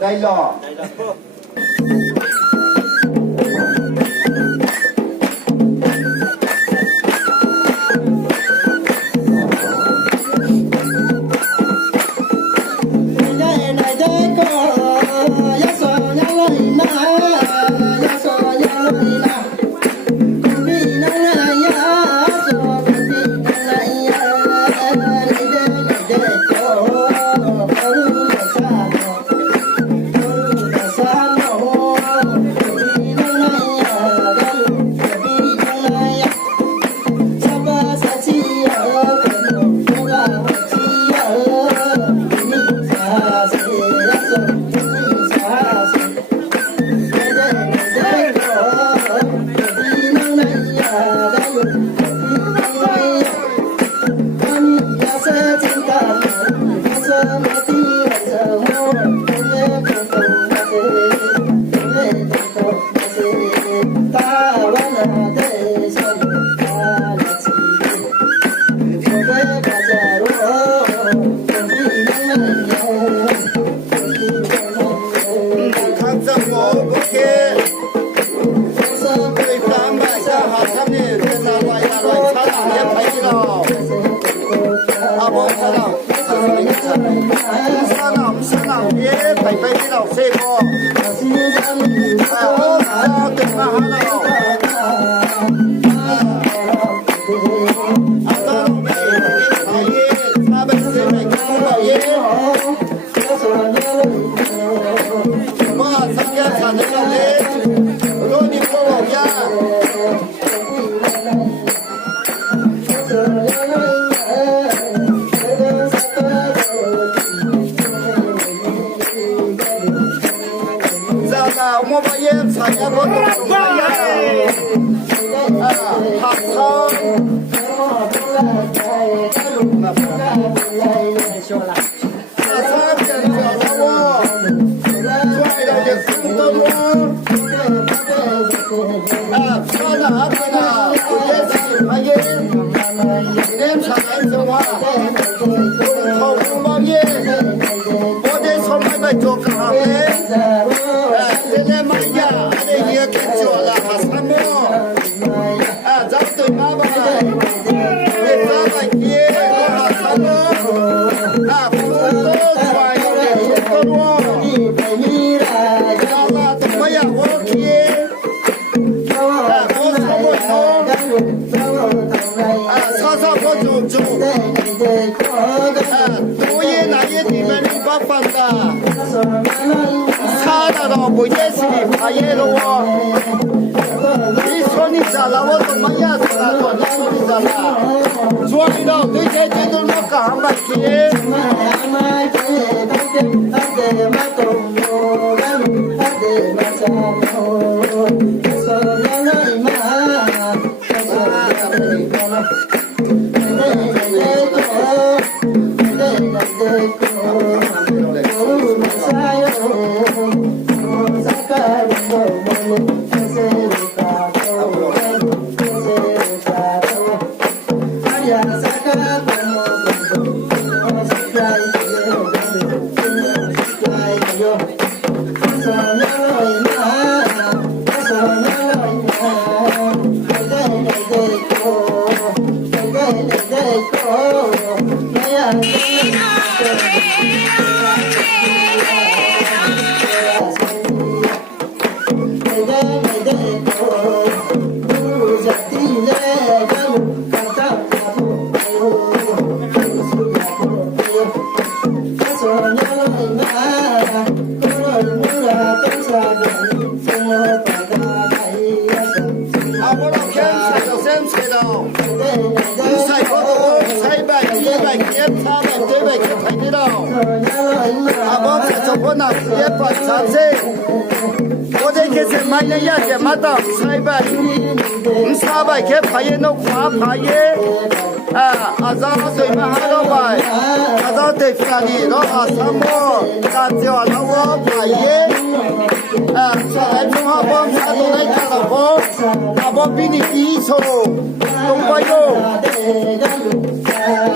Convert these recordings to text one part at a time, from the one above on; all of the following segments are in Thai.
ได้หล่อ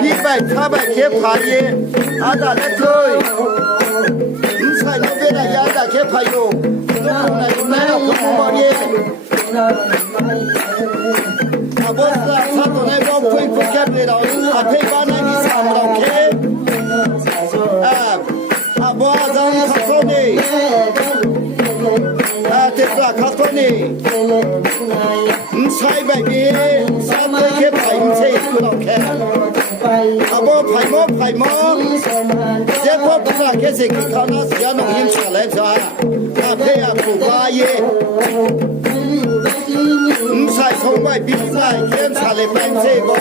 พี่ไปถ้าไปเก็บขายอาจจะเล็กเลยใส่ อาบอสซาตัวไหนเราคุยคุยกันเลยเราอาเพย์บ้านไหนมีสามเราเคอาบอสจังขัดตัวนี้เจ็บหลักขัดตัวนี้ใช่แบบนี้สามเลยแค่ไผ่ไม่ใช่เราแค่อาบอสไผ่หมอเจ้าพ่อพระแค่สิ่งที่เขาน่าเสียหนุ่มยิ้มฉลาดจ้าอาเพย์ผูกไว้ใส่ทงไว้ปีนใส่เขียนฉลาดเป็นเจ้าบ่